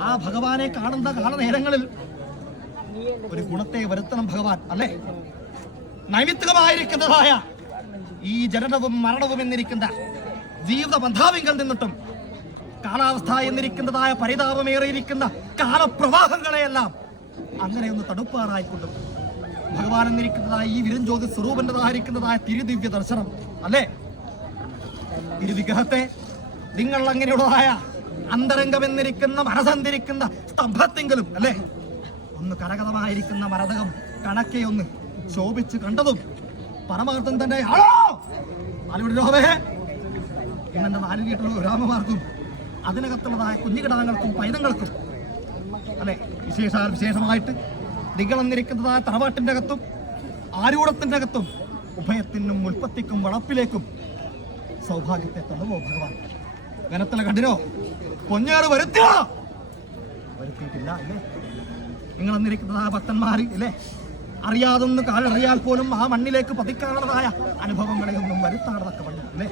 ആ ഭഗവാനെ കാണുന്ന കാലനേരങ്ങളിൽ ഒരു ഗുണത്തെ വരുത്തണം ഭഗവാൻ അല്ലേ? നൈമിത്തികമായിരിക്കുന്നതായ ഈ ജനനവും മരണവും എന്നിരിക്കുന്ന ജീവിത ബന്ധാവിങ്കൽ നിന്നിട്ടും കാലാവസ്ഥ എന്നിരിക്കുന്നതായ പരിതാപമേറിയിരിക്കുന്ന കാലപ്രവാഹങ്ങളെയെല്ലാം അങ്ങനെ ഒന്ന് തടുപ്പാറായിക്കൊണ്ടും ഭഗവാൻ എന്നിരിക്കുന്നതായ ഈ വിരഞ്ജ്യോതി സ്വരൂപന്റെതായിരിക്കുന്നതായ തിരുദിവ്യ ദർശനം അല്ലേ? തിരുവിഗ്രഹത്തെ നിങ്ങൾ അങ്ങനെയുള്ളതായ അന്തരംഗമെന്നിരിക്കുന്ന മനസന്തിരിക്കുന്ന സ്തംഭത്തെങ്കിലും അല്ലേ? ഒന്ന് കരകതമായിരിക്കുന്ന മരതകം കണക്കെ ഒന്ന് ശോഭിച്ച് കണ്ടതും പരമാർത്ഥം തന്നെ ആണോ അലവിടെ രോമേ ഇന്നെ രാമമാർക്കും അതിനകത്തുള്ളതായ കുഞ്ഞുകിടാങ്ങൾക്കും പൈതങ്ങൾക്കും അല്ലെ? വിശേഷ വിശേഷമായിട്ട് നിഗളന്നിരിക്കുന്നതായ തറവാട്ടിന്റെ അകത്തും ആരൂഢത്തിന്റെ അകത്തും ഉഭയത്തിനും ഉൽപ്പത്തിക്കും വളപ്പിലേക്കും സൗഭാഗ്യത്തെ തന്നുവോ ഭഗവാൻ? വനത്തിലെ കണ്ടിനോ? പൊഞ്ഞേറ് വരുത്തിയോ? വരുത്തിയിട്ടില്ല അല്ലേ? നിങ്ങൾ അന്നിരിക്കുന്നത് ആ ഭക്തന്മാർ അല്ലേ? അറിയാതൊന്ന് കാലറിയാൽ പോലും ആ മണ്ണിലേക്ക് പതിക്കാനുള്ളതായ അനുഭവങ്ങളെ ഒന്നും വരുത്താണതൊക്കെ പറഞ്ഞു അല്ലേ?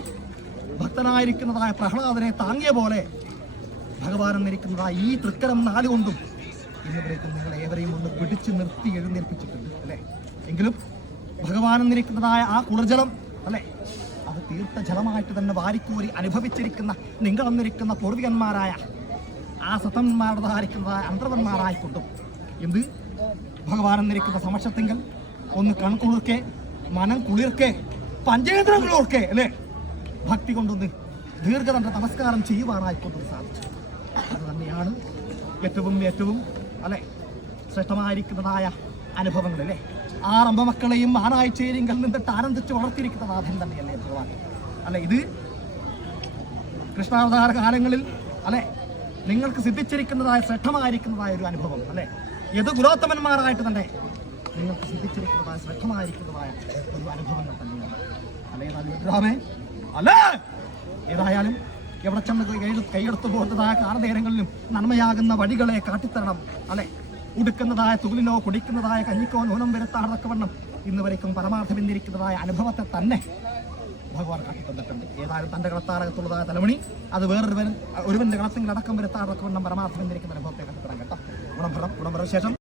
ഭക്തനായിരിക്കുന്നതായ പ്രഹ്ലാദനെ താങ്ങിയ പോലെ ഭഗവാൻ എന്നിരിക്കുന്നതായ ഈ തൃക്കരം നാലുകൊണ്ടും ഇന്നുവരേക്കും നിങ്ങൾ ഏവരെയും ഒന്ന് പിടിച്ചു നിർത്തി എഴുന്നേൽപ്പിച്ചിട്ടുണ്ട് അല്ലേ? എങ്കിലും ഭഗവാൻ എന്നിരിക്കുന്നതായ ആ കുളിർജലം അല്ലേ? അത് തീർത്ഥ ജലമായിട്ട് തന്നെ വാരിക്കൂരി അനുഭവിച്ചിരിക്കുന്ന നിങ്ങൾ എന്നിരിക്കുന്ന പൂർവികന്മാരായ ആ സത്തന്മാരുടെ ധാരിക്കുന്ന അന്തർവന്മാരായിക്കൊണ്ടും എന്ത്? ഭഗവാൻ എന്നിരിക്കുന്ന സമക്ഷത്തിങ്കൽ ഒന്ന് കൺകുളിർക്കെ മനം കുളിർക്കെ പഞ്ചേന്ദ്രങ്ങളോർക്കെ അല്ലേ? ഭക്തി കൊണ്ടൊന്ന് ദീർഘതന്ത്ര നമസ്കാരം ചെയ്യുവാനായിക്കൊണ്ടൊന്ന് സാധിച്ചു. അത് തന്നെയാണ് ഏറ്റവും ഏറ്റവും അല്ലെ? ശ്രേഷ്ഠമായിരിക്കുന്നതായ അനുഭവങ്ങൾ അല്ലേ ആറമ്പ മക്കളെയും ആനായി ചേരിങ്കൽ നിന്നിട്ട് ആനന്ദിച്ച് വളർത്തിയിരിക്കുന്ന നാഥൻ തന്നെയല്ലേ ഭഗവാൻ? അല്ലെ ഇത്? കൃഷ്ണാവതാര കാലങ്ങളിൽ അല്ലെ? നിങ്ങൾക്ക് സിദ്ധിച്ചിരിക്കുന്നതായ ശ്രദ്ധമായിരിക്കുന്നതായ ഒരു അനുഭവം അല്ലെ? ഏത് ഗുരോത്തമന്മാരായിട്ട് തന്നെ നിങ്ങൾക്ക് സിദ്ധിച്ചിരിക്കുന്നതായ ശ്രദ്ധമായിരിക്കുന്നതായ ഒരു അനുഭവങ്ങൾ തന്നെയാണ്. അല്ലേ നല്ലേ അല്ലേ? ഏതായാലും എവിടെ ചെന്ന് കൈ കൈയെടുത്തു പോകുന്നതായ കാലനേരങ്ങളിലും നന്മയാകുന്ന വഴികളെ കാട്ടിത്തരണം അല്ലെ? ഉടുക്കുന്നതായ തുകലിനോ കുടിക്കുന്നതായ കഞ്ഞിക്കോ നൂനം വരുത്താറക്കവണ്ണം ഇന്ന് വരയ്ക്കും പരമാർത്ഥമെന്നിരിക്കുന്നതായ അനുഭവത്തെ തന്നെ ഭഗവാൻ കാട്ടിത്തന്നിട്ടുണ്ട്. ഏതായാലും തന്റെ കളത്താറകത്തുള്ളതായ തലമണി അത് വേറൊരുവൻ ഒരുവന്റെ കളത്തിൽ അടക്കം വരുത്താറക്കവണ്ണം പരമാർത്ഥമെന്നിരിക്കുന്ന അനുഭവത്തെ കണ്ടെത്തണം കേട്ടോ. ഗുണഭരണം ഗുണംഫല ശേഷം